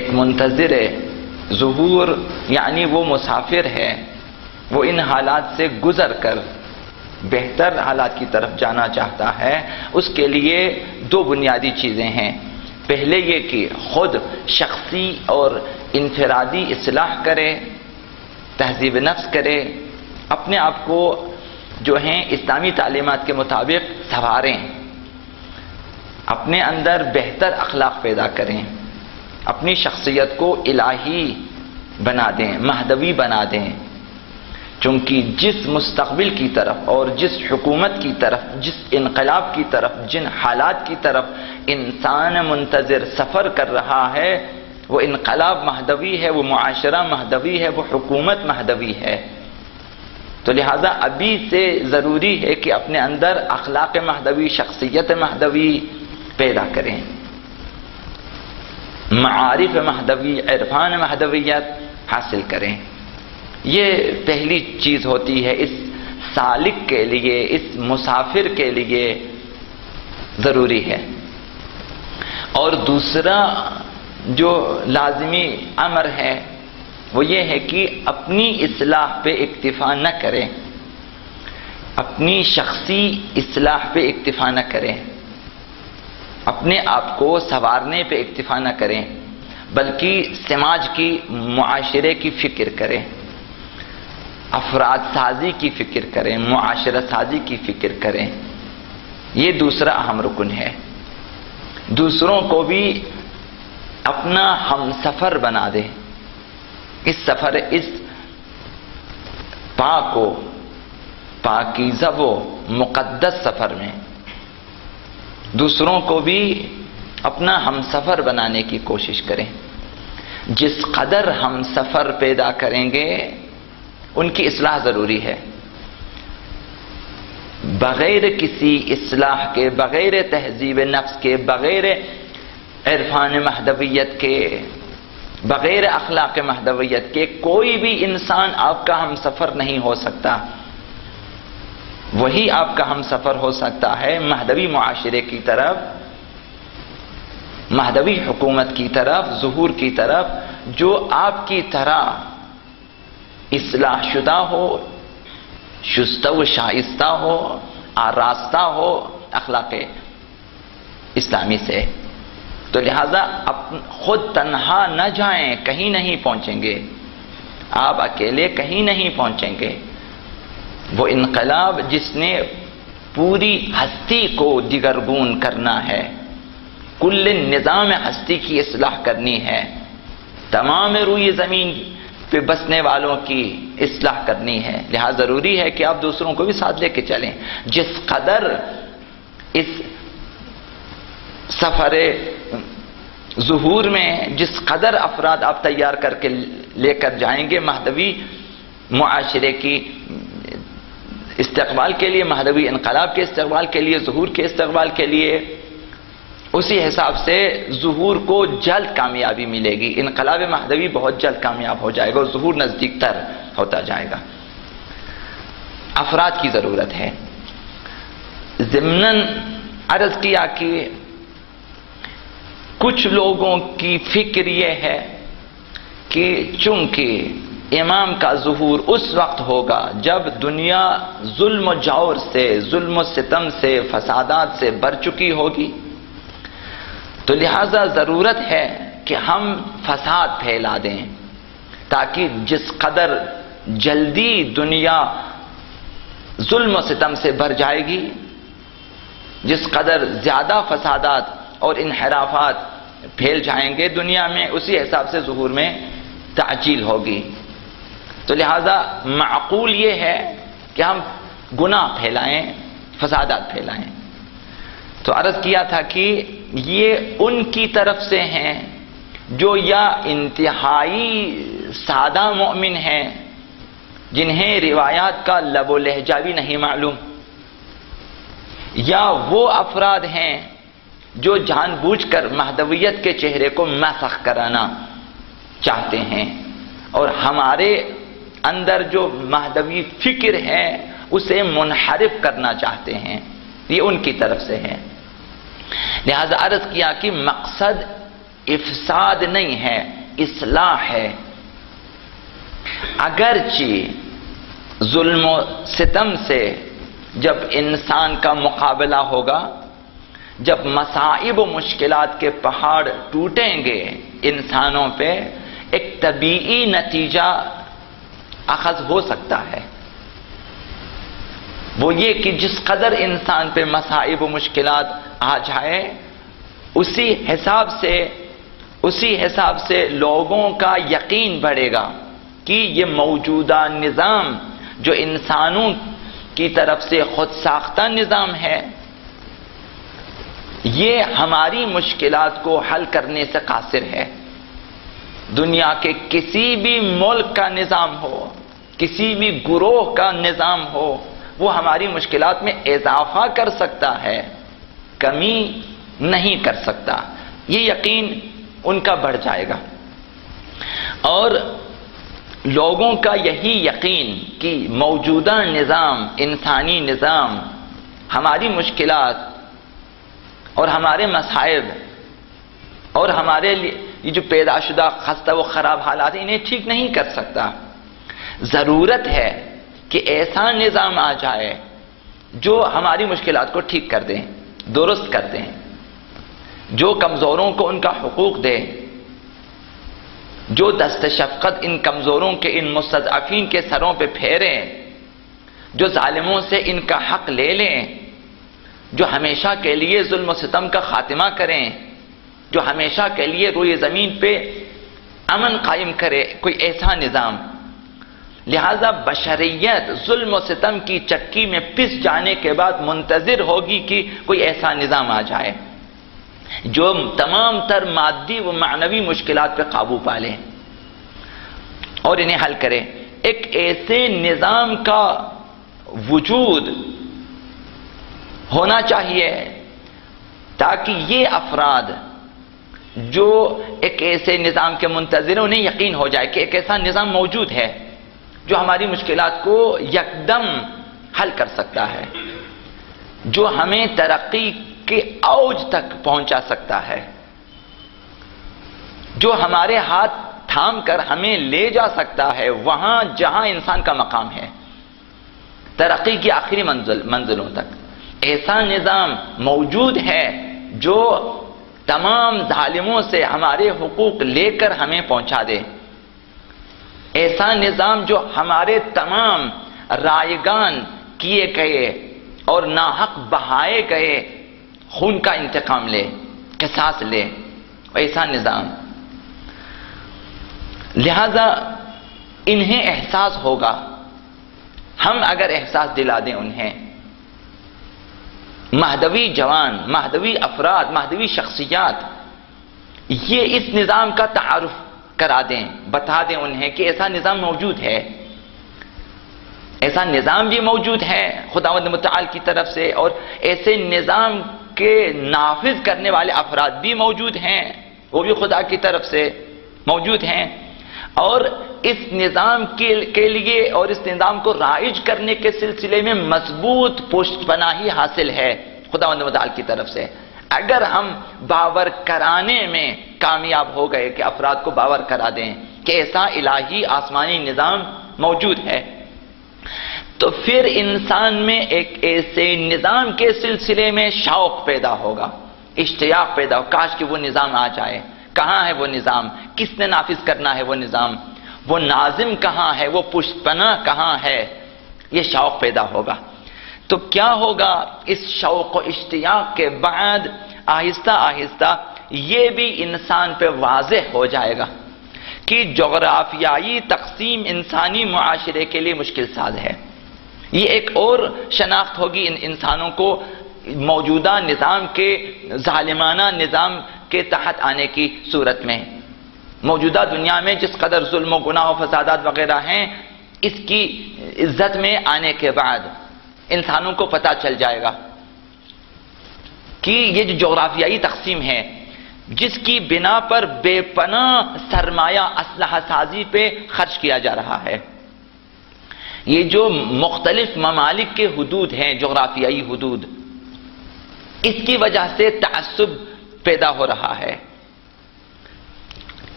ایک منتظر ظہور یعنی وہ مسافر ہے، وہ ان حالات سے گزر کر بہتر حالات کی طرف جانا چاہتا ہے۔ اس کے لیے دو بنیادی چیزیں ہیں۔ پہلے یہ کہ خود شخصی اور انفرادی اصلاح کرے، تہذیب نفس کرے، اپنے آپ کو جو ہیں اسلامی تعلیمات کے مطابق سنواریں، اپنے اندر بہتر اخلاق پیدا کریں، اپنی شخصیت کو الہی بنا دیں، مہدوی بنا دیں، چونکہ جس مستقبل کی طرف اور جس حکومت کی طرف، جس انقلاب کی طرف، جن حالات کی طرف انسان منتظر سفر کر رہا ہے، وہ انقلاب مہدوی ہے، وہ معاشرہ مہدوی ہے، وہ حکومت مہدوی ہے۔ تو لہذا ابھی سے ضروری ہے کہ اپنے اندر اخلاق مہدوی، شخصیت مہدوی پیدا کریں، معارف مہدوی، عرفان مہدویت حاصل کریں۔ یہ پہلی چیز ہوتی ہے اس سالک کے لیے، اس مسافر کے لیے ضروری ہے۔ اور دوسرا جو لازمی امر ہے وہ یہ ہے کہ اپنی اصلاح پہ اکتفا نہ کریں، اپنی شخصی اصلاح پہ اکتفا نہ کریں، اپنے آپ کو سنوارنے پہ اکتفا نہ کریں، بلکہ سماج کی، معاشرے کی فکر کریں، افراد سازی کی فکر کریں، معاشرہ سازی کی فکر کریں۔ یہ دوسرا اہم رکن ہے۔ دوسروں کو بھی اپنا ہم سفر بنا دیں، اس سفر، اس پاک و پاکیزہ و مقدس سفر میں دوسروں کو بھی اپنا ہم سفر بنانے کی کوشش کریں۔ جس قدر ہم سفر پیدا کریں گے ان کی اصلاح ضروری ہے۔ بغیر کسی اصلاح کے، بغیر تہذیب نفس کے، بغیر عرفان مہدویت کے، بغیر اخلاق مہدویت کے کوئی بھی انسان آپ کا ہم سفر نہیں ہو سکتا۔ وہی آپ کا ہم سفر ہو سکتا ہے مہدوی معاشرے کی طرف، مہدوی حکومت کی طرف، ظہور کی طرف، جو آپ کی طرح اصلاح شدہ ہو، شستہ و شائستہ ہو، آراستہ ہو اخلاق اسلامی سے۔ تو لہذا خود تنہا نہ جائیں، کہیں نہیں پہنچیں گے، آپ اکیلے کہیں نہیں پہنچیں گے۔ وہ انقلاب جس نے پوری ہستی کو دیگرگون کرنا ہے، کل نظام ہستی کی اصلاح کرنی ہے، تمام روئی زمین پہ بسنے والوں کی اصلاح کرنی ہے، لہذا ضروری ہے کہ آپ دوسروں کو بھی ساتھ لے کے چلیں۔ جس قدر اس سفر ظہور میں جس قدر افراد آپ تیار کر کے لے کر جائیں گے مہدوی معاشرے کی استقبال کے لیے، مہدوی انقلاب کے استقبال کے لیے، ظہور کے استقبال کے لیے، اسی حساب سے ظہور کو جلد کامیابی ملے گی، انقلاب مہدوی بہت جلد کامیاب ہو جائے گا اور ظہور نزدیک تر ہوتا جائے گا۔ افراد کی ضرورت ہے۔ ضمناً عرض کیا کہ کچھ لوگوں کی فکر یہ ہے کہ چونکہ امام کا ظہور اس وقت ہوگا جب دنیا ظلم و جور سے، ظلم و ستم سے، فسادات سے بھر چکی ہوگی، تو لہذا ضرورت ہے کہ ہم فساد پھیلا دیں، تاکہ جس قدر جلدی دنیا ظلم و ستم سے بھر جائے گی، جس قدر زیادہ فسادات اور انحرافات پھیل جائیں گے دنیا میں، اسی حساب سے ظہور میں تعجیل ہوگی۔ تو لہذا معقول یہ ہے کہ ہم گناہ پھیلائیں، فسادات پھیلائیں۔ تو عرض کیا تھا کہ یہ ان کی طرف سے ہیں جو یا انتہائی سادہ مومن ہیں، جنہیں روایات کا لب و لہجہ بھی نہیں معلوم، یا وہ افراد ہیں جو جان بوجھ کر مہدویت کے چہرے کو مسخ کرانا چاہتے ہیں اور ہمارے اندر جو مہدوی فکر ہے اسے منحرف کرنا چاہتے ہیں، یہ ان کی طرف سے ہے۔ لہذا عرض کیا کہ مقصد افساد نہیں ہے، اصلاح ہے۔ اگرچہ ظلم و ستم سے جب انسان کا مقابلہ ہوگا، جب مصائب و مشکلات کے پہاڑ ٹوٹیں گے انسانوں پہ، ایک طبیعی نتیجہ اخذ ہو سکتا ہے، وہ یہ کہ جس قدر انسان پہ مصائب و مشکلات آ جائے، اسی حساب سے لوگوں کا یقین بڑھے گا کہ یہ موجودہ نظام جو انسانوں کی طرف سے خود ساختہ نظام ہے، یہ ہماری مشکلات کو حل کرنے سے قاصر ہے۔ دنیا کے کسی بھی ملک کا نظام ہو، کسی بھی گروہ کا نظام ہو، وہ ہماری مشکلات میں اضافہ کر سکتا ہے، کمی نہیں کر سکتا۔ یہ یقین ان کا بڑھ جائے گا، اور لوگوں کا یہی یقین کہ موجودہ نظام، انسانی نظام، ہماری مشکلات اور ہمارے مصائب اور ہمارے یہ جو پیدا شدہ خستہ و خراب حالات ہیں، انہیں ٹھیک نہیں کر سکتا۔ ضرورت ہے کہ ایسا نظام آ جائے جو ہماری مشکلات کو ٹھیک کر دے، درست کر دیں، جو کمزوروں کو ان کا حقوق دے، جو دست شفقت ان کمزوروں کے، ان مستضعفین کے سروں پہ پھیریں، جو ظالموں سے ان کا حق لے لیں، جو ہمیشہ کے لیے ظلم و ستم کا خاتمہ کریں، جو ہمیشہ کے لیے روئے زمین پہ امن قائم کرے، کوئی ایسا نظام۔ لہذا بشریت ظلم و ستم کی چکی میں پس جانے کے بعد منتظر ہوگی کہ کوئی ایسا نظام آ جائے جو تمام تر مادی و معنوی مشکلات پہ قابو پا لے اور انہیں حل کرے۔ ایک ایسے نظام کا وجود ہونا چاہیے تاکہ یہ افراد جو ایک ایسے نظام کے منتظر ہیں، انہیں یقین ہو جائے کہ ایک ایسا نظام موجود ہے جو ہماری مشکلات کو یکدم حل کر سکتا ہے، جو ہمیں ترقی کے اوج تک پہنچا سکتا ہے، جو ہمارے ہاتھ تھام کر ہمیں لے جا سکتا ہے وہاں جہاں انسان کا مقام ہے، ترقی کی آخری منزلوں تک۔ ایسا نظام موجود ہے جو تمام ظالموں سے ہمارے حقوق لے کر ہمیں پہنچا دے، ایسا نظام جو ہمارے تمام رائگان کیے گئے اور ناحق بہائے گئے خون کا انتقام لے، قصاص لے، ایسا نظام۔ لہذا انہیں احساس ہوگا، ہم اگر احساس دلا دیں انہیں، مہدوی جوان، مہدوی افراد، مہدوی شخصیات، یہ اس نظام کا تعارف کرا دیں، بتا دیں انہیں کہ ایسا نظام موجود ہے، ایسا نظام بھی موجود ہے خداوند متعال کی طرف سے، اور ایسے نظام کے نافذ کرنے والے افراد بھی موجود ہیں، وہ بھی خدا کی طرف سے موجود ہیں، اور اس نظام کے لیے اور اس نظام کو رائج کرنے کے سلسلے میں مضبوط پشت پناہی حاصل ہے خداوند متعال کی طرف سے۔ اگر ہم باور کرانے میں کامیاب ہو گئے کہ افراد کو باور کرا دیں کہ ایسا الہی آسمانی نظام موجود ہے، تو پھر انسان میں ایک ایسے نظام کے سلسلے میں شوق پیدا ہوگا، اشتیاق پیدا ہو، کاش کہ وہ نظام آ جائے۔ کہاں ہے وہ نظام؟ کس نے نافذ کرنا ہے وہ نظام؟ وہ ناظم کہاں ہے؟ وہ پشت پناہ کہاں ہے؟ یہ شوق پیدا ہوگا۔ تو کیا ہوگا؟ اس شوق و اشتیاق کے بعد آہستہ آہستہ یہ بھی انسان پہ واضح ہو جائے گا کہ جغرافیائی تقسیم انسانی معاشرے کے لیے مشکل ساز ہے۔ یہ ایک اور شناخت ہوگی ان انسانوں کو موجودہ نظام کے، ظالمانہ نظام کے تحت آنے کی صورت میں۔ موجودہ دنیا میں جس قدر ظلم و گناہ و فسادات وغیرہ ہیں، اس کی عزت میں آنے کے بعد انسانوں کو پتہ چل جائے گا کہ یہ جو جغرافیائی تقسیم ہے، جس کی بنا پر بے پناہ سرمایہ اسلحہ سازی پہ خرچ کیا جا رہا ہے، یہ جو مختلف ممالک کے حدود ہیں، جغرافیائی حدود، اس کی وجہ سے تعصب پیدا ہو رہا ہے،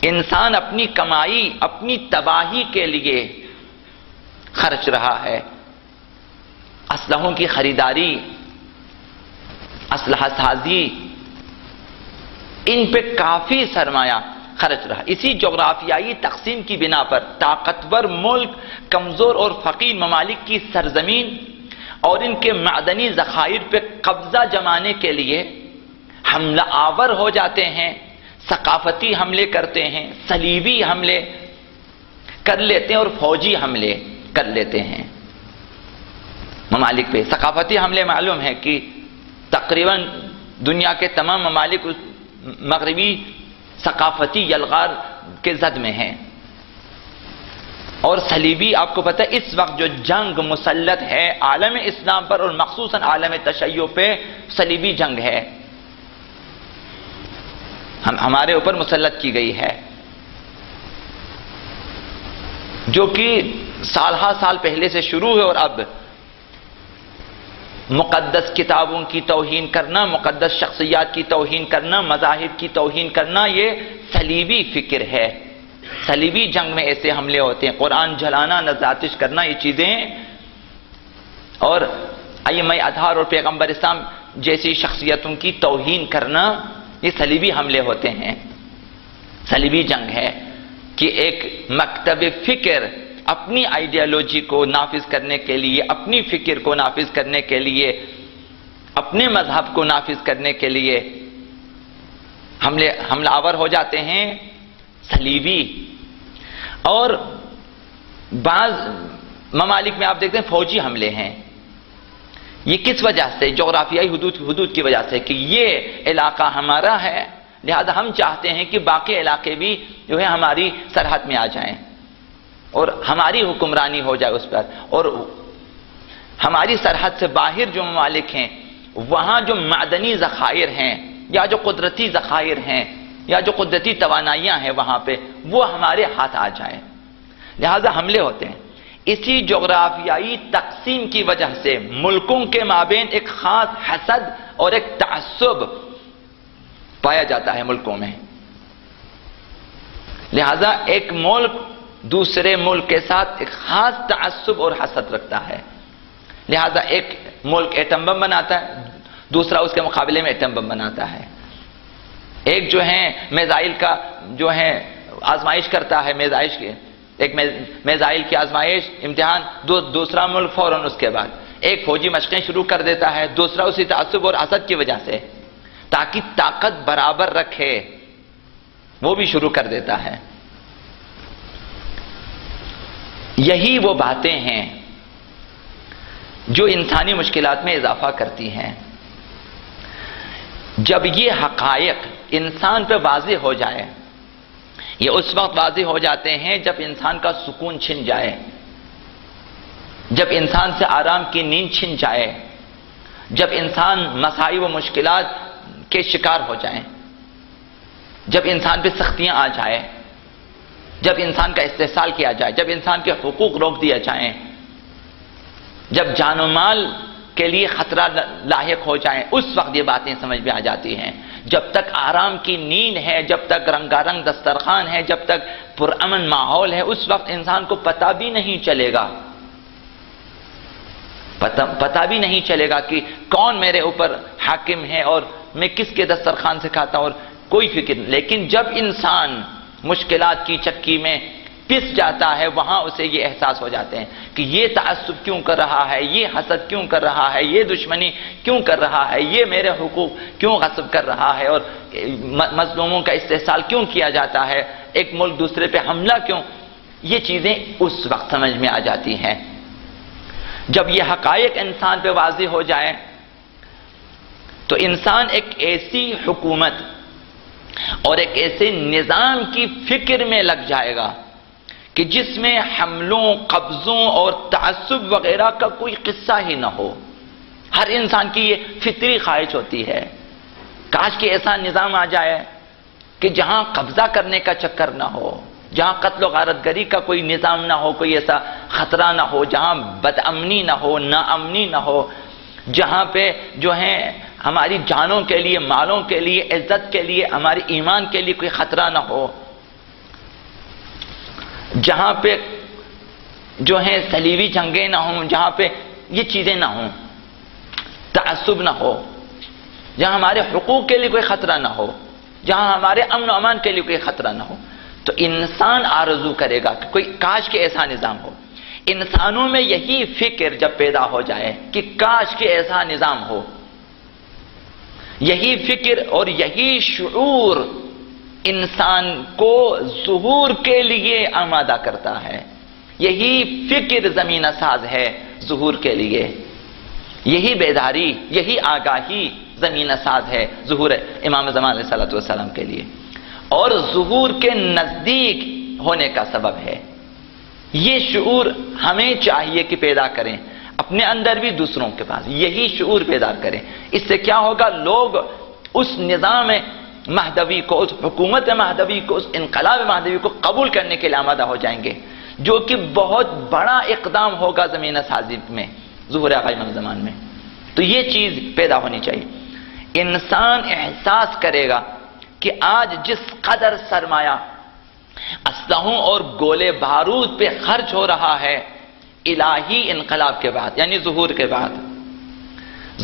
انسان اپنی کمائی اپنی تباہی کے لیے خرچ رہا ہے. اسلحوں کی خریداری، اسلحہ سازی، ان پہ کافی سرمایہ خرچ رہا. اسی جغرافیائی تقسیم کی بنا پر طاقتور ملک کمزور اور فقیر ممالک کی سرزمین اور ان کے معدنی ذخائر پہ قبضہ جمانے کے لیے حملہ آور ہو جاتے ہیں، ثقافتی حملے کرتے ہیں، صلیبی حملے کر لیتے ہیں اور فوجی حملے کر لیتے ہیں ممالک پہ. ثقافتی حملے معلوم ہے کہ تقریباً دنیا کے تمام ممالک مغربی ثقافتی یلغار کے زد میں ہیں. اور صلیبی، آپ کو پتہ ہے اس وقت جو جنگ مسلط ہے عالم اسلام پر اور مخصوصاً عالم تشیع پہ، صلیبی جنگ ہے، ہمارے اوپر مسلط کی گئی ہے، جو کہ سال ہا سال پہلے سے شروع ہے. اور اب مقدس کتابوں کی توہین کرنا، مقدس شخصیات کی توہین کرنا، مذاہب کی توہین کرنا، یہ صلیبی فکر ہے. صلیبی جنگ میں ایسے حملے ہوتے ہیں، قرآن جلانا، نزاتش کرنا، یہ چیزیں، اور ائمہ اطہار اور پیغمبر اسلام جیسی شخصیتوں کی توہین کرنا، یہ صلیبی حملے ہوتے ہیں. صلیبی جنگ ہے کہ ایک مکتب فکر اپنی آئیڈیالوجی کو نافذ کرنے کے لیے، اپنی فکر کو نافذ کرنے کے لیے، اپنے مذہب کو نافذ کرنے کے لیے حملہ آور ہو جاتے ہیں صلیبی. اور بعض ممالک میں آپ دیکھتے ہیں فوجی حملے ہیں. یہ کس وجہ سے؟ جغرافیائی حدود کی وجہ سے کہ یہ علاقہ ہمارا ہے، لہذا ہم چاہتے ہیں کہ باقی علاقے بھی جو ہے ہماری سرحد میں آ جائیں اور ہماری حکمرانی ہو جائے اس پر. اور ہماری سرحد سے باہر جو ممالک ہیں وہاں جو معدنی ذخائر ہیں یا جو قدرتی ذخائر ہیں یا جو قدرتی توانائیاں ہیں وہاں پہ، وہ ہمارے ہاتھ آ جائیں، لہذا حملے ہوتے ہیں. اسی جغرافیائی تقسیم کی وجہ سے ملکوں کے مابین ایک خاص حسد اور ایک تعصب پایا جاتا ہے ملکوں میں. لہذا ایک ملک دوسرے ملک کے ساتھ ایک خاص تعصب اور حسد رکھتا ہے. لہذا ایک ملک ایٹم بم بناتا ہے، دوسرا اس کے مقابلے میں ایٹم بم بناتا ہے. ایک جو ہے میزائل کا جو ہے آزمائش کرتا ہے، ایک میزائل کی آزمائش امتحان، دوسرا ملک فوراً اس کے بعد ایک فوجی مشقیں شروع کر دیتا ہے، دوسرا اسی تعصب اور حسد کی وجہ سے تاکہ طاقت برابر رکھے وہ بھی شروع کر دیتا ہے. یہی وہ باتیں ہیں جو انسانی مشکلات میں اضافہ کرتی ہیں. جب یہ حقائق انسان پہ واضح ہو جائے، یہ اس وقت واضح ہو جاتے ہیں جب انسان کا سکون چھن جائے، جب انسان سے آرام کی نیند چھن جائے، جب انسان مسائل و مشکلات کے شکار ہو جائیں، جب انسان پہ سختیاں آ جائیں، جب انسان کا استحصال کیا جائے، جب انسان کے حقوق روک دیا جائیں، جب جان و مال کے لیے خطرہ لاحق ہو جائیں، اس وقت یہ باتیں سمجھ میں آ جاتی ہیں. جب تک آرام کی نیند ہے، جب تک رنگا رنگ دسترخوان ہے، جب تک پرامن ماحول ہے، اس وقت انسان کو پتہ بھی نہیں چلے گا، پتہ بھی نہیں چلے گا کہ کون میرے اوپر حاکم ہے اور میں کس کے دسترخوان سے کھاتا ہوں، اور کوئی فکر نہیں. لیکن جب انسان مشکلات کی چکی میں پس جاتا ہے، وہاں اسے یہ احساس ہو جاتے ہیں کہ یہ تعصب کیوں کر رہا ہے، یہ حسد کیوں کر رہا ہے، یہ دشمنی کیوں کر رہا ہے، یہ میرے حقوق کیوں غصب کر رہا ہے، اور مظلوموں کا استحصال کیوں کیا جاتا ہے، ایک ملک دوسرے پہ حملہ کیوں. یہ چیزیں اس وقت سمجھ میں آ جاتی ہیں جب یہ حقائق انسان پہ واضح ہو جائے. تو انسان ایک ایسی حکومت اور ایک ایسے نظام کی فکر میں لگ جائے گا کہ جس میں حملوں، قبضوں اور تعصب وغیرہ کا کوئی قصہ ہی نہ ہو. ہر انسان کی یہ فطری خواہش ہوتی ہے، کاش کہ ایسا نظام آ جائے کہ جہاں قبضہ کرنے کا چکر نہ ہو، جہاں قتل و غارت گری کا کوئی نظام نہ ہو، کوئی ایسا خطرہ نہ ہو، جہاں بد امنی نہ ہو، ناامنی نہ ہو، جہاں پہ جو ہے ہماری جانوں کے لیے، مالوں کے لیے، عزت کے لیے، ہمارے ایمان کے لیے کوئی خطرہ نہ ہو. جہاں پہ جو ہیں صلیبی جنگیں نہ ہوں، جہاں پہ یہ چیزیں نہ ہوں، تعصب نہ ہو، جہاں ہمارے حقوق کے لیے کوئی خطرہ نہ ہو، جہاں ہمارے امن و امان کے لیے کوئی خطرہ نہ ہو، تو انسان آرزو کرے گا کہ کوئی کاش کے ایسا نظام ہو۔ انسانوں میں یہی فکر جب پیدا ہو جائے کہ کاش کے ایسا نظام ہو، یہی فکر اور یہی شعور انسان کو ظہور کے لیے آمادہ کرتا ہے، یہی فکر زمینہ ساز ہے ظہور کے لیے، یہی بیداری، یہی آگاہی زمینہ ساز ہے ظہور امام زمان علیہ الصلوۃ والسلام کے لیے، اور ظہور کے نزدیک ہونے کا سبب ہے۔ یہ شعور ہمیں چاہیے کہ پیدا کریں اپنے اندر بھی، دوسروں کے پاس یہی شعور پیدا کریں۔ اس سے کیا ہوگا؟ لوگ اس نظام مہدوی کو، اس حکومت مہدوی کو، اس انقلاب مہدوی کو قبول کرنے کے لیے آمادہ ہو جائیں گے، جو کہ بہت بڑا اقدام ہوگا زمینہ سازی میں، ظہور آقا امام زمان میں۔ تو یہ چیز پیدا ہونی چاہیے۔ انسان احساس کرے گا کہ آج جس قدر سرمایہ اسلحوں اور گولے بارود پہ خرچ ہو رہا ہے الہی انقلاب کے بعد، یعنی ظہور کے بعد،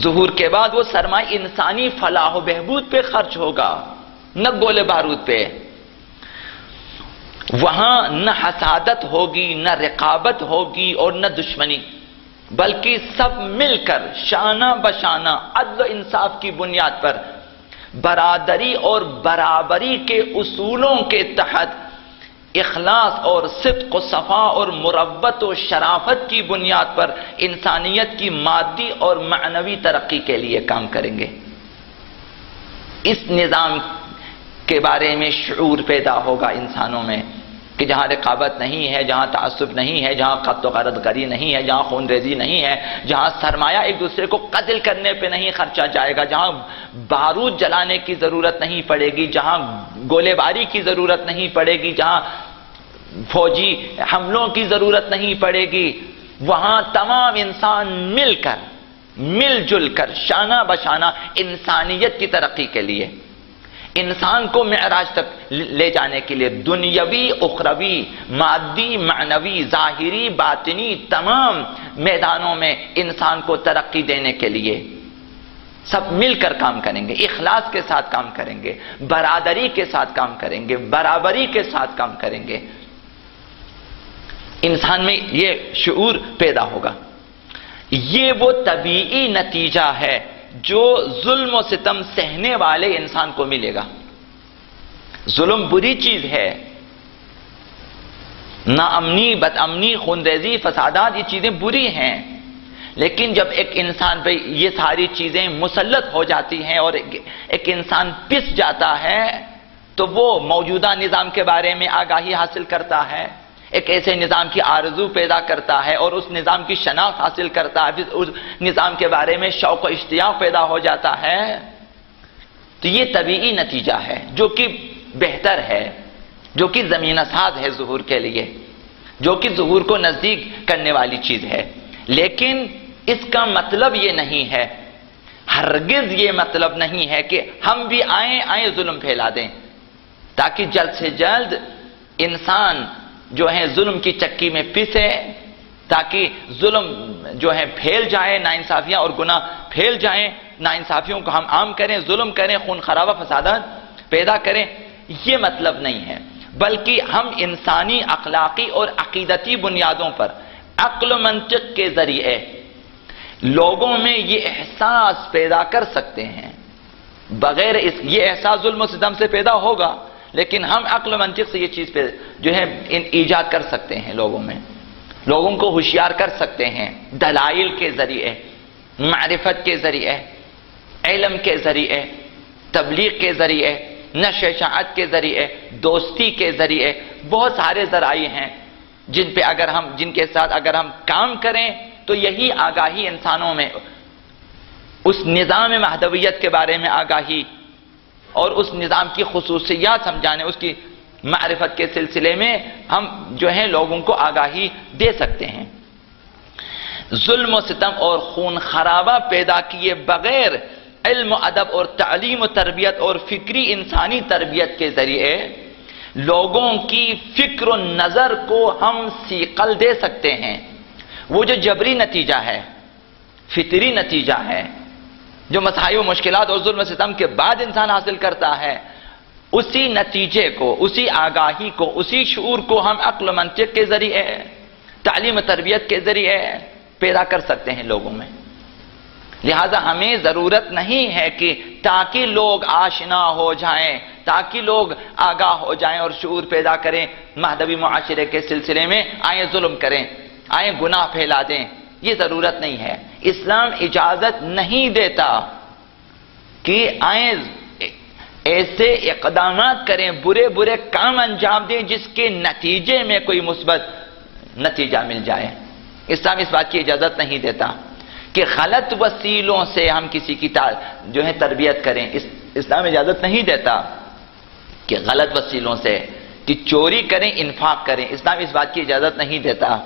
ظہور کے بعد وہ سرمایہ انسانی فلاح و بہبود پہ خرچ ہوگا، نہ گولے بارود پہ۔ وہاں نہ حسادت ہوگی، نہ رقابت ہوگی اور نہ دشمنی، بلکہ سب مل کر شانہ بشانہ عدل و انصاف کی بنیاد پر برادری اور برابری کے اصولوں کے تحت اخلاص اور صدق و صفا اور مروت و شرافت کی بنیاد پر انسانیت کی مادی اور معنوی ترقی کے لیے کام کریں گے۔ اس نظام کے بارے میں شعور پیدا ہوگا انسانوں میں کہ جہاں رقابت نہیں ہے، جہاں تعصب نہیں ہے، جہاں قتل و غارت گری نہیں ہے، جہاں خون ریزی نہیں ہے، جہاں سرمایہ ایک دوسرے کو قتل کرنے پہ نہیں خرچا جائے گا، جہاں بارود جلانے کی ضرورت نہیں پڑے گی، جہاں گولے باری کی ضرورت نہیں پڑے گی، جہاں فوجی حملوں کی ضرورت نہیں پڑے گی، وہاں تمام انسان مل کر، مل جل کر شانہ بشانہ انسانیت کی ترقی کے لیے، انسان کو معراج تک لے جانے کے لیے، دنیاوی اخروی مادی معنوی ظاہری باطنی تمام میدانوں میں انسان کو ترقی دینے کے لیے سب مل کر کام کریں گے، اخلاص کے ساتھ کام کریں گے، برادری کے ساتھ کام کریں گے، برابری کے ساتھ کام کریں گے۔ انسان میں یہ شعور پیدا ہوگا۔ یہ وہ طبیعی نتیجہ ہے جو ظلم و ستم سہنے والے انسان کو ملے گا۔ ظلم بری چیز ہے، ناامنی، بد امنی، خونریزی، فسادات، یہ چیزیں بری ہیں، لیکن جب ایک انسان پہ یہ ساری چیزیں مسلط ہو جاتی ہیں اور ایک انسان پس جاتا ہے تو وہ موجودہ نظام کے بارے میں آگاہی حاصل کرتا ہے، ایک ایسے نظام کی آرزو پیدا کرتا ہے اور اس نظام کی شناخت حاصل کرتا ہے، پھر اس نظام کے بارے میں شوق و اشتیاق پیدا ہو جاتا ہے۔ تو یہ طبیعی نتیجہ ہے جو کہ بہتر ہے، جو کہ زمینہ ساز ہے ظہور کے لیے، جو کہ ظہور کو نزدیک کرنے والی چیز ہے۔ لیکن اس کا مطلب یہ نہیں ہے، ہرگز یہ مطلب نہیں ہے کہ ہم بھی آئیں ظلم پھیلا دیں تاکہ جلد سے جلد انسان جو ہے ظلم کی چکی میں پسے، تاکہ ظلم جو ہے پھیل جائے، ناانصافیاں اور گناہ پھیل جائیں، ناانصافیوں کو ہم عام کریں، ظلم کریں، خون خرابہ فسادات پیدا کریں۔ یہ مطلب نہیں ہے، بلکہ ہم انسانی اخلاقی اور عقیدتی بنیادوں پر عقل و منطق کے ذریعے لوگوں میں یہ احساس پیدا کر سکتے ہیں۔ بغیر یہ احساس ظلم و ستم سے پیدا ہوگا، لیکن ہم عقل و منطق سے یہ چیز پہ جو ہے ایجاد کر سکتے ہیں، لوگوں میں، لوگوں کو ہوشیار کر سکتے ہیں، دلائل کے ذریعے، معرفت کے ذریعے، علم کے ذریعے، تبلیغ کے ذریعے، نشر اشاعت کے ذریعے، دوستی کے ذریعے، بہت سارے ذرائع ہیں جن کے ساتھ اگر ہم کام کریں تو یہی آگاہی انسانوں میں اس نظام مہدویت کے بارے میں آگاہی اور اس نظام کی خصوصیات سمجھانے، اس کی معرفت کے سلسلے میں ہم جو ہیں لوگوں کو آگاہی دے سکتے ہیں۔ ظلم و ستم اور خون خرابہ پیدا کیے بغیر علم و ادب اور تعلیم و تربیت اور فکری انسانی تربیت کے ذریعے لوگوں کی فکر و نظر کو ہم سیقل دے سکتے ہیں. وہ جو جبری نتیجہ ہے، فطری نتیجہ ہے، جو مسائل و مشکلات اور ظلم و ستم کے بعد انسان حاصل کرتا ہے، اسی نتیجے کو، اسی آگاہی کو، اسی شعور کو ہم عقل و منطق کے ذریعے، تعلیم و تربیت کے ذریعے پیدا کر سکتے ہیں لوگوں میں. لہذا ہمیں ضرورت نہیں ہے کہ تاکہ لوگ آشنا ہو جائیں، تاکہ لوگ آگاہ ہو جائیں اور شعور پیدا کریں، مہدوی معاشرے کے سلسلے میں آئیں ظلم کریں، آئیں گناہ پھیلا دیں. یہ ضرورت نہیں ہے. اسلام اجازت نہیں دیتا کہ آئیں ایسے اقدامات کریں، برے برے کام انجام دیں جس کے نتیجے میں کوئی مثبت نتیجہ مل جائے. اسلام اس بات کی اجازت نہیں دیتا کہ غلط وسیلوں سے ہم کسی کی جو ہے تربیت کریں. اسلام اجازت نہیں دیتا کہ غلط وسیلوں سے کہ چوری کریں، انفاق کریں. اسلام اس بات کی اجازت نہیں دیتا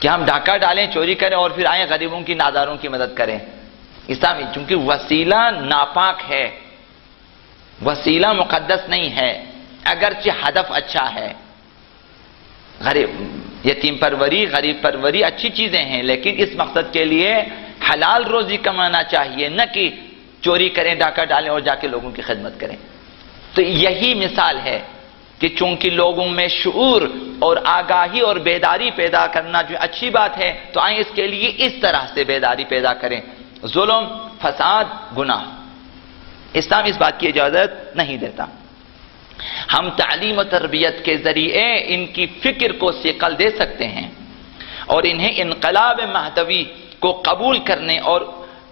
کہ ہم ڈاکہ ڈالیں، چوری کریں اور پھر آئیں غریبوں کی، ناداروں کی مدد کریں. اسلام چونکہ وسیلہ ناپاک ہے، وسیلہ مقدس نہیں ہے، اگرچہ ہدف اچھا ہے. یتیم پروری، غریب پروری اچھی چیزیں ہیں، لیکن اس مقصد کے لیے حلال روزی کمانا چاہیے، نہ کہ چوری کریں، ڈاکہ ڈالیں اور جا کے لوگوں کی خدمت کریں. تو یہی مثال ہے کہ چونکہ لوگوں میں شعور اور آگاہی اور بیداری پیدا کرنا جو اچھی بات ہے، تو آئیں اس کے لیے اس طرح سے بیداری پیدا کریں. ظلم، فساد، گناہ، اسلام اس بات کی اجازت نہیں دیتا. ہم تعلیم و تربیت کے ذریعے ان کی فکر کو صقل دے سکتے ہیں اور انہیں انقلاب مہدوی کو قبول کرنے اور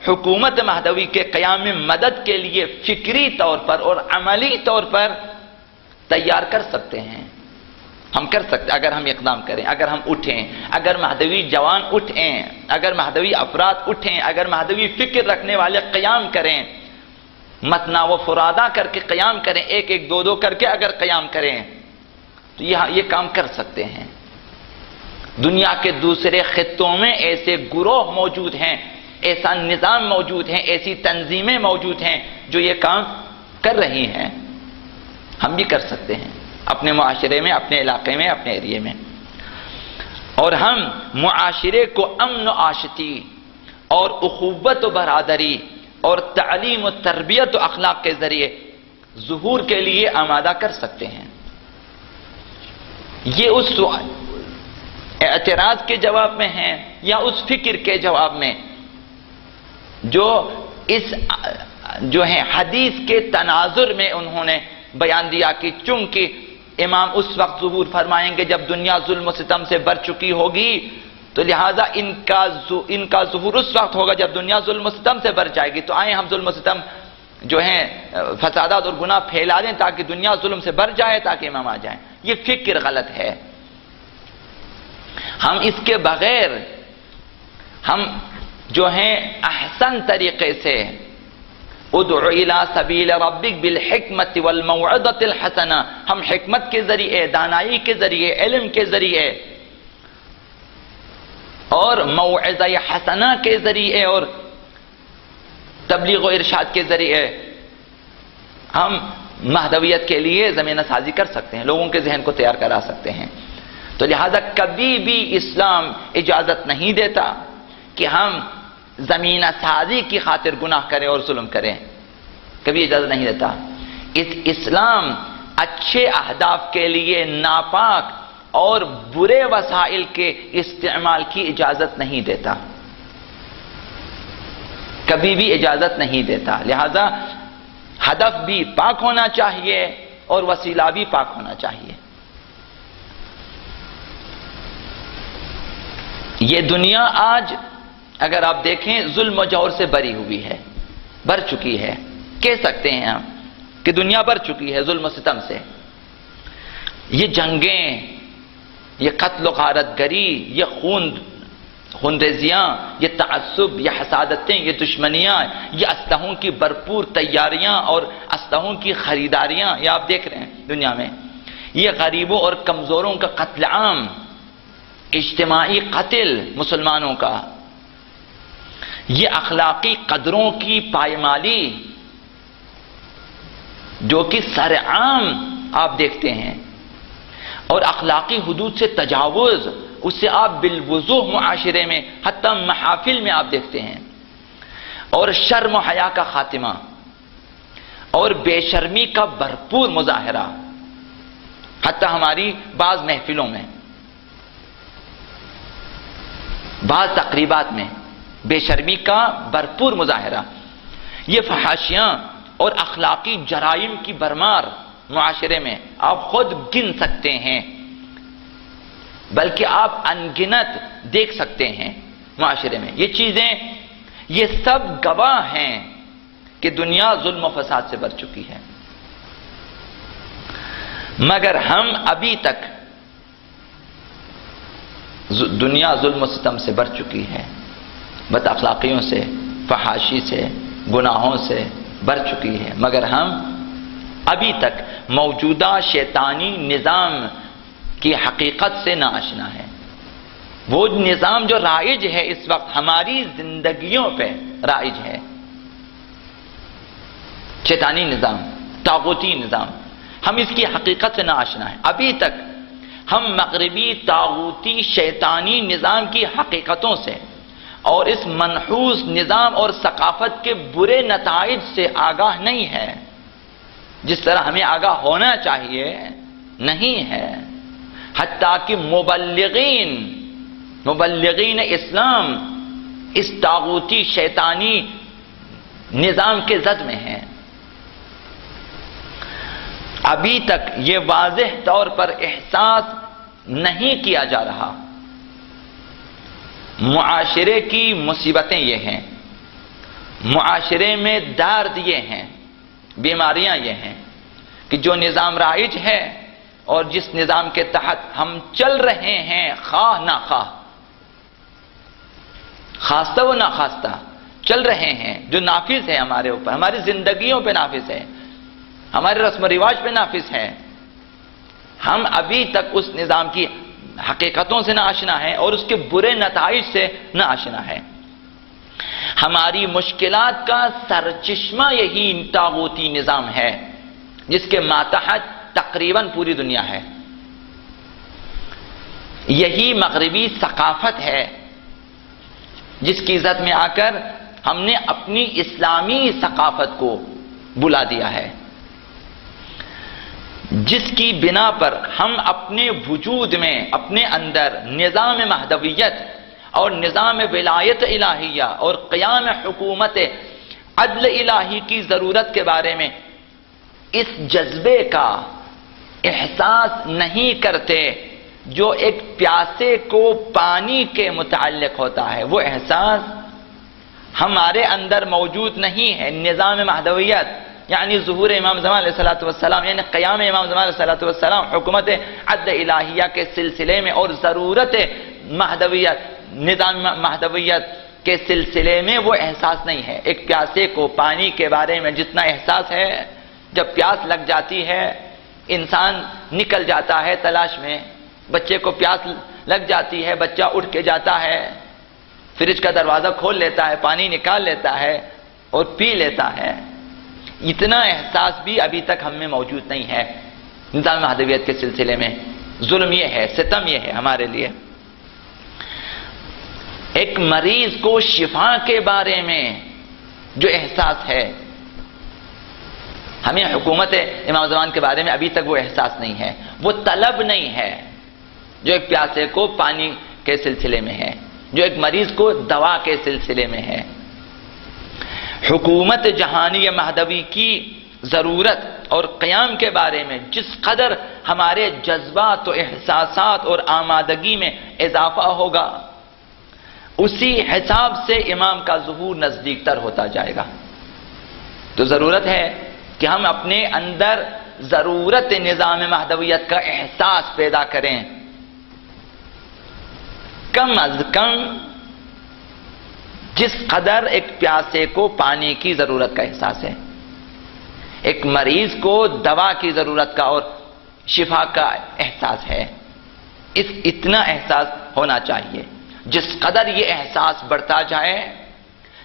حکومت مہدوی کے قیام میں مدد کے لیے فکری طور پر اور عملی طور پر تیار کر سکتے ہیں. ہم کر سکتے اگر ہم اقدام کریں، اگر ہم اٹھیں، اگر مہدوی جوان اٹھیں، اگر مہدوی افراد اٹھیں، اگر مہدوی فکر رکھنے والے قیام کریں، متنا و فرادہ کر کے قیام کریں، ایک ایک دو دو کر کے اگر قیام کریں تو یہ کام کر سکتے ہیں. دنیا کے دوسرے خطوں میں ایسے گروہ موجود ہیں، ایسا نظام موجود ہے، ایسی تنظیمیں موجود ہیں جو یہ کام کر رہی ہیں. ہم بھی کر سکتے ہیں اپنے معاشرے میں، اپنے علاقے میں، اپنے ایریے میں. اور ہم معاشرے کو امن و آشتی اور اخوت و برادری اور تعلیم و تربیت و اخلاق کے ذریعے ظہور کے لیے آمادہ کر سکتے ہیں. یہ اس اعتراض کے جواب میں ہے یا اس فکر کے جواب میں جو ہے حدیث کے تناظر میں انہوں نے بیان دیا کہ چونکہ امام اس وقت ظہور فرمائیں گے جب دنیا ظلم و ستم سے بھر چکی ہوگی، تو لہٰذا ان کا ظہور اس وقت ہوگا جب دنیا ظلم و ستم سے بھر جائے گی. تو آئیں ہم ظلم و ستم جو ہیں فسادات اور گناہ پھیلا دیں تاکہ دنیا ظلم سے بھر جائے، تاکہ امام آ جائیں. یہ فکر غلط ہے. ہم اس کے بغیر ہم جو ہیں احسن طریقے سے ادعو الی سبیل ربک بالحکمت والموعظۃ الحسنہ، ہم حکمت کے ذریعے، دانائی کے ذریعے، علم کے ذریعے اور موعظہ حسنہ کے ذریعے اور تبلیغ و ارشاد کے ذریعے ہم مہدویت کے لیے زمینہ سازی کر سکتے ہیں، لوگوں کے ذہن کو تیار کرا سکتے ہیں. تو لہذا کبھی بھی اسلام اجازت نہیں دیتا کہ ہم زمینہ سازی کی خاطر گناہ کریں اور ظلم کریں، کبھی اجازت نہیں دیتا. اسلام اچھے اہداف کے لیے ناپاک اور برے وسائل کے استعمال کی اجازت نہیں دیتا، کبھی بھی اجازت نہیں دیتا. لہذا ہدف بھی پاک ہونا چاہیے اور وسیلہ بھی پاک ہونا چاہیے. یہ دنیا آج اگر آپ دیکھیں ظلم و جور سے بری ہوئی ہے، بھر چکی ہے. کہہ سکتے ہیں ہم کہ دنیا بھر چکی ہے ظلم و ستم سے. یہ جنگیں، یہ قتل و غارت گری، یہ خون ریزیاں، یہ تعصب، یہ حسادتیں، یہ دشمنیاں، یہ اسلحوں کی بھرپور تیاریاں اور اسلحوں کی خریداریاں، یہ آپ دیکھ رہے ہیں دنیا میں. یہ غریبوں اور کمزوروں کا قتل عام، اجتماعی قتل مسلمانوں کا، یہ اخلاقی قدروں کی پائمالی جو کہ سرعام آپ دیکھتے ہیں، اور اخلاقی حدود سے تجاوز، اس سے آپ بالوضوح معاشرے میں حتیٰ محافل میں آپ دیکھتے ہیں، اور شرم و حیا کا خاتمہ اور بے شرمی کا بھرپور مظاہرہ، حتیٰ ہماری بعض محفلوں میں، بعض تقریبات میں بے شرمی کا بھرپور مظاہرہ، یہ فحاشیاں اور اخلاقی جرائم کی بھرمار معاشرے میں آپ خود گن سکتے ہیں، بلکہ آپ انگنت دیکھ سکتے ہیں معاشرے میں یہ چیزیں، یہ سب گواہ ہیں کہ دنیا ظلم و فساد سے بھر چکی ہے، مگر ہم ابھی تک دنیا ظلم و ستم سے بھر چکی ہے، بد اخلاقیوں سے، فحاشی سے، گناہوں سے بھر چکی ہے، مگر ہم ابھی تک موجودہ شیطانی نظام کی حقیقت سے ناآشنا ہے۔ وہ نظام جو رائج ہے اس وقت ہماری زندگیوں پہ رائج ہے، شیطانی نظام، طاغوتی نظام، ہم اس کی حقیقت سے ناآشنا ہیں۔ ابھی تک ہم مغربی طاغوتی شیطانی نظام کی حقیقتوں سے اور اس منحوس نظام اور ثقافت کے برے نتائج سے آگاہ نہیں ہے، جس طرح ہمیں آگاہ ہونا چاہیے نہیں ہے، حتیٰ کہ مبلغین اسلام اس طاغوتی شیطانی نظام کے زد میں ہیں۔ ابھی تک یہ واضح طور پر احساس نہیں کیا جا رہا۔ معاشرے کی مصیبتیں یہ ہیں، معاشرے میں درد یہ ہیں، بیماریاں یہ ہیں کہ جو نظام رائج ہے اور جس نظام کے تحت ہم چل رہے ہیں، خواہ نہ خواہ، خواستہ و ناخواستہ چل رہے ہیں، جو نافذ ہے ہمارے اوپر، ہماری زندگیوں پہ نافذ ہے، ہمارے رسم و رواج پہ نافذ ہے، ہم ابھی تک اس نظام کی حقیقتوں سے ناآشنا ہیں اور اس کے برے نتائج سے ناآشنا ہے۔ ہماری مشکلات کا سرچشمہ یہی طاغوتی نظام ہے جس کے ماتحت تقریباً پوری دنیا ہے۔ یہی مغربی ثقافت ہے جس کی عزت میں آ کر ہم نے اپنی اسلامی ثقافت کو بلا دیا ہے، جس کی بنا پر ہم اپنے وجود میں، اپنے اندر نظام مہدویت اور نظام ولایت الہیہ اور قیام حکومت عدل الہی کی ضرورت کے بارے میں اس جذبے کا احساس نہیں کرتے جو ایک پیاسے کو پانی کے متعلق ہوتا ہے۔ وہ احساس ہمارے اندر موجود نہیں ہے۔ نظام مہدویت یعنی ظہور امام زمان علیہ السلام، یعنی قیام امام زمان علیہ السلام، حکومت عدل الہیہ کے سلسلے میں اور ضرورت مہدویت، نظام مہدویت کے سلسلے میں وہ احساس نہیں ہے۔ ایک پیاسے کو پانی کے بارے میں جتنا احساس ہے، جب پیاس لگ جاتی ہے انسان نکل جاتا ہے تلاش میں، بچے کو پیاس لگ جاتی ہے، بچہ اٹھ کے جاتا ہے، فریج کا دروازہ کھول لیتا ہے، پانی نکال لیتا ہے اور پی لیتا ہے۔ اتنا احساس بھی ابھی تک ہم میں موجود نہیں ہے نظام مہدویت کے سلسلے میں۔ ظلم یہ ہے، ستم یہ ہے ہمارے لیے۔ ایک مریض کو شفا کے بارے میں جو احساس ہے، ہمیں حکومت امام زمان کے بارے میں ابھی تک وہ احساس نہیں ہے، وہ طلب نہیں ہے جو ایک پیاسے کو پانی کے سلسلے میں ہے، جو ایک مریض کو دوا کے سلسلے میں ہے۔ حکومت جہانی مہدوی کی ضرورت اور قیام کے بارے میں جس قدر ہمارے جذبات و احساسات اور آمادگی میں اضافہ ہوگا، اسی حساب سے امام کا ظہور نزدیک تر ہوتا جائے گا۔ تو ضرورت ہے کہ ہم اپنے اندر ضرورت نظام مہدویت کا احساس پیدا کریں، کم از کم جس قدر ایک پیاسے کو پانی کی ضرورت کا احساس ہے، ایک مریض کو دوا کی ضرورت کا اور شفا کا احساس ہے، اتنا احساس ہونا چاہیے۔ جس قدر یہ احساس بڑھتا جائے،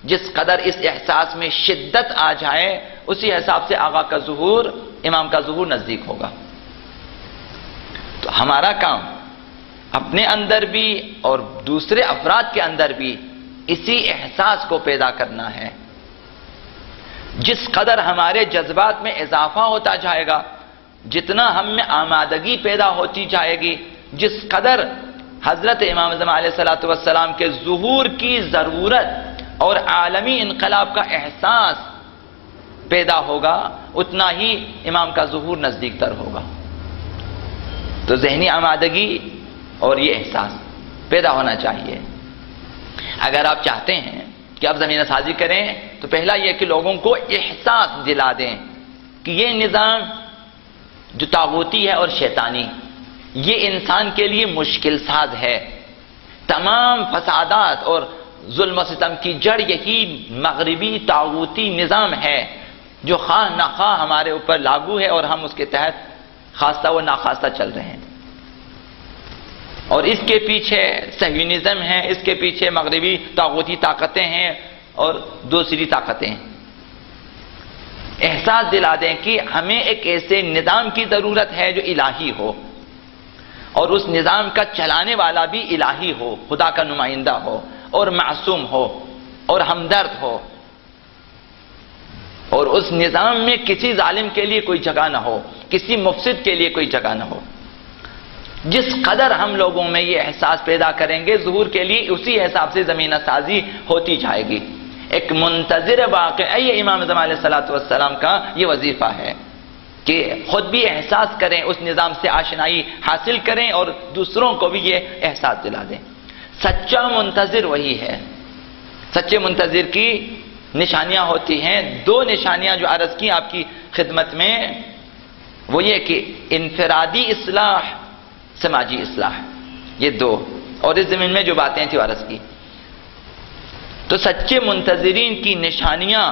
جس قدر اس احساس میں شدت آ جائے، اسی حساب سے آقا کا ظہور، امام کا ظہور نزدیک ہوگا۔ ہمارا کام اپنے اندر بھی اور دوسرے افراد کے اندر بھی اسی احساس کو پیدا کرنا ہے. جس قدر ہمارے جذبات میں اضافہ ہوتا جائے گا، جتنا ہم میں آمادگی پیدا ہوتی جائے گی، جس قدر حضرت امام اعظم علیہ السلام کے ظہور کی ضرورت اور عالمی انقلاب کا احساس پیدا ہوگا، اتنا ہی امام کا ظہور نزدیک تر ہوگا. تو ذہنی آمادگی اور یہ احساس پیدا ہونا چاہیے. اگر آپ چاہتے ہیں کہ آپ زمینہ سازی کریں تو پہلا یہ کہ لوگوں کو احساس دلا دیں کہ یہ نظام جو طاغوتی ہے اور شیطانی، یہ انسان کے لیے مشکل ساز ہے. تمام فسادات اور ظلم و ستم کی جڑ یہی مغربی طاغوتی نظام ہے جو خواہ نخواہ ہمارے اوپر لاگو ہے اور ہم اس کے تحت خواستہ و ناخواستہ چل رہے ہیں. اور اس کے پیچھے صہیونزم ہے، اس کے پیچھے مغربی طاغوتی طاقتیں ہیں اور دوسری طاقتیں. احساس دلا دیں کہ ہمیں ایک ایسے نظام کی ضرورت ہے جو الہی ہو، اور اس نظام کا چلانے والا بھی الہی ہو، خدا کا نمائندہ ہو اور معصوم ہو اور ہمدرد ہو، اور اس نظام میں کسی ظالم کے لیے کوئی جگہ نہ ہو، کسی مفسد کے لیے کوئی جگہ نہ ہو. جس قدر ہم لوگوں میں یہ احساس پیدا کریں گے، ظہور کے لیے اسی حساب سے زمینہ سازی ہوتی جائے گی. ایک منتظر واقعہ یہ امام اعظم علیہ السلام کا یہ وظیفہ ہے کہ خود بھی احساس کریں، اس نظام سے آشنائی حاصل کریں اور دوسروں کو بھی یہ احساس دلا دیں. سچا منتظر وہی ہے. سچے منتظر کی نشانیاں ہوتی ہیں، دو نشانیاں جو عرض کی آپ کی خدمت میں، وہ یہ کہ انفرادی اصلاح، سماجی اصلاح، یہ دو. اور اس زمین میں جو باتیں تھیں عرض کی، تو سچے منتظرین کی نشانیاں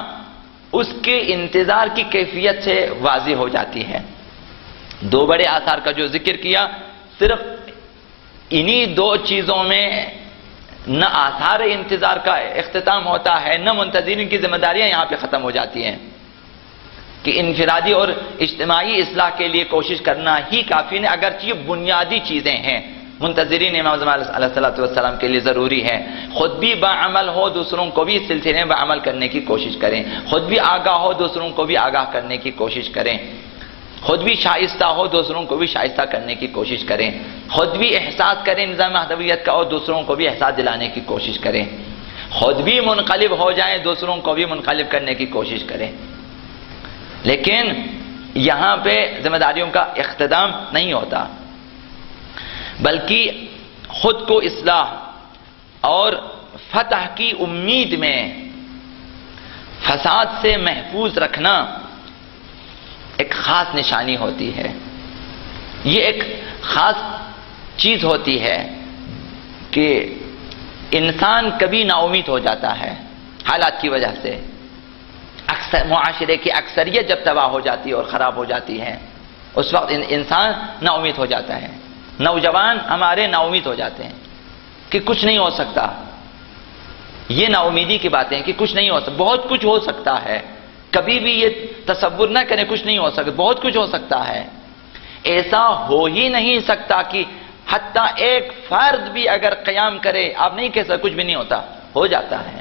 اس کے انتظار کی کیفیت سے واضح ہو جاتی ہے. دو بڑے آثار کا جو ذکر کیا، صرف انہی دو چیزوں میں نہ آثار انتظار کا اختتام ہوتا ہے، نہ منتظرین کی ذمہ داریاں یہاں پہ ختم ہو جاتی ہیں کہ انفرادی اور اجتماعی اصلاح کے لیے کوشش کرنا ہی کافی نہیں، اگرچہ یہ بنیادی چیزیں ہیں. منتظرین امام اعظم علیہ السلام کے لیے ضروری ہے. خود بھی باعمل ہو، دوسروں کو بھی اس سلسلے میں باعمل کرنے کی کوشش کریں. خود بھی آگاہ ہو، دوسروں کو بھی آگاہ کرنے کی کوشش کریں. خود بھی شائستہ ہو، دوسروں کو بھی شائستہ کرنے کی کوشش کریں. خود بھی احساس کریں نظام مہدویت کا اور دوسروں کو بھی احساس دلانے کی کوشش کریں. خود بھی منقلب ہو جائیں، دوسروں کو بھی منقلب کرنے کی کوشش کریں. لیکن یہاں پہ ذمہ داریوں کا اختتام نہیں ہوتا، بلکہ خود کو اصلاح اور فتح کی امید میں فساد سے محفوظ رکھنا ایک خاص نشانی ہوتی ہے. یہ ایک خاص چیز ہوتی ہے کہ انسان کبھی نا امید ہو جاتا ہے حالات کی وجہ سے. اکثر معاشرے کی اکثریت جب تباہ ہو جاتی ہے اور خراب ہو جاتی ہے، اس وقت انسان نا امید ہو جاتا ہے. نوجوان ہمارے نا امید ہو جاتے ہیں کہ کچھ نہیں ہو سکتا. یہ نا امیدی کی باتیں ہیں کہ کچھ نہیں ہو سکتا. بہت کچھ ہو سکتا ہے، کبھی بھی یہ تصور نہ کریں کچھ نہیں ہو سکتا. بہت کچھ ہو سکتا ہے. ایسا ہو ہی نہیں سکتا کہ حتیٰ ایک فرد بھی اگر قیام کرے، آپ نہیں کہہ سکتے کچھ بھی نہیں ہوتا، ہو جاتا ہے.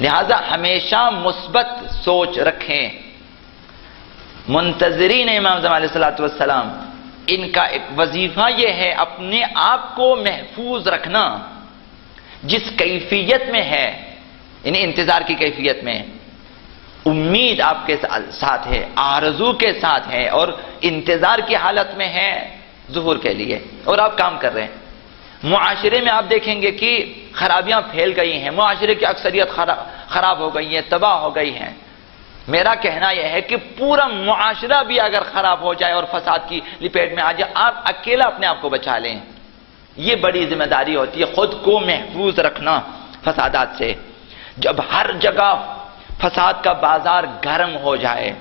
لہذا ہمیشہ مثبت سوچ رکھیں. منتظرین امام اعظم علیہ السلام، ان کا ایک وظیفہ یہ ہے اپنے آپ کو محفوظ رکھنا. جس کیفیت میں ہے، یعنی انتظار کی کیفیت میں، امید آپ کے ساتھ ہے، آرزو کے ساتھ ہے اور انتظار کی حالت میں ہے ظہور کے لیے، اور آپ کام کر رہے ہیں. معاشرے میں آپ دیکھیں گے کہ خرابیاں پھیل گئی ہیں، معاشرے کی اکثریت خراب ہو گئی ہے، تباہ ہو گئی ہیں. میرا کہنا یہ ہے کہ پورا معاشرہ بھی اگر خراب ہو جائے اور فساد کی لپیٹ میں آ جائے، آپ اکیلا اپنے آپ کو بچا لیں. یہ بڑی ذمہ داری ہوتی ہے، خود کو محفوظ رکھنا فسادات سے. جب ہر جگہ فساد کا بازار گرم ہو جائے،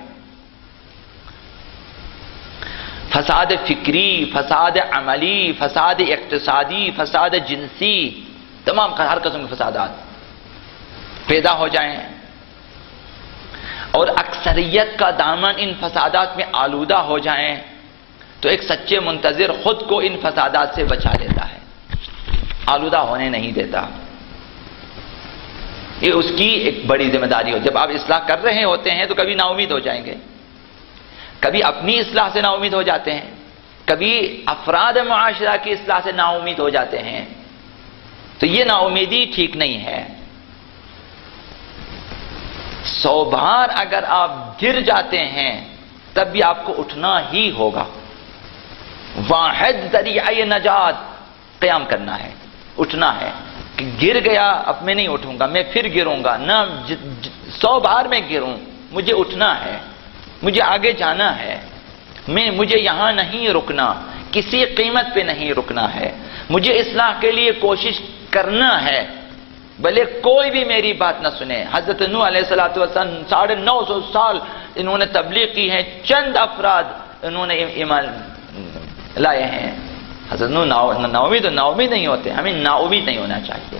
فساد فکری، فساد عملی، فساد اقتصادی، فساد جنسی، تمام ہر قسم کے فسادات پیدا ہو جائیں اور اکثریت کا دامن ان فسادات میں آلودہ ہو جائیں، تو تو ایک سچے منتظر خود کو ان فسادات سے بچا لیتا ہے، آلودہ ہونے نہیں دیتا. یہ اس کی ایک بڑی ذمہ داری ہو. جب آپ اصلاح کر رہے ہوتے ہیں تو کبھی نا امید ہو جائیں گے، کبھی اپنی اصلاح سے نا امید ہو جاتے ہیں، کبھی افراد معاشرہ کی اصلاح سے نا امید ہو جاتے ہیں. تو یہ نا امیدی ٹھیک نہیں ہے. 100 بار اگر آپ گر جاتے ہیں تب بھی آپ کو اٹھنا ہی ہوگا. واحد ذریعہ نجات قیام کرنا ہے، اٹھنا ہے. کہ گر گیا اب میں نہیں اٹھوں گا، میں پھر گروں گا نہ، 100 بار میں گروں، مجھے اٹھنا ہے، مجھے آگے جانا ہے. مجھے یہاں نہیں رکنا، کسی قیمت پہ نہیں رکنا ہے. مجھے اصلاح کے لیے کوشش کرنا ہے، بھلے کوئی بھی میری بات نہ سنے. حضرت نوح علیہ السلام 950 سال انہوں نے تبلیغ کی ہے، چند افراد انہوں نے ایمان لائے ہیں. حضرت نوح نا امید نہیں ہوتے. ہمیں نا امید نہیں ہونا چاہیے.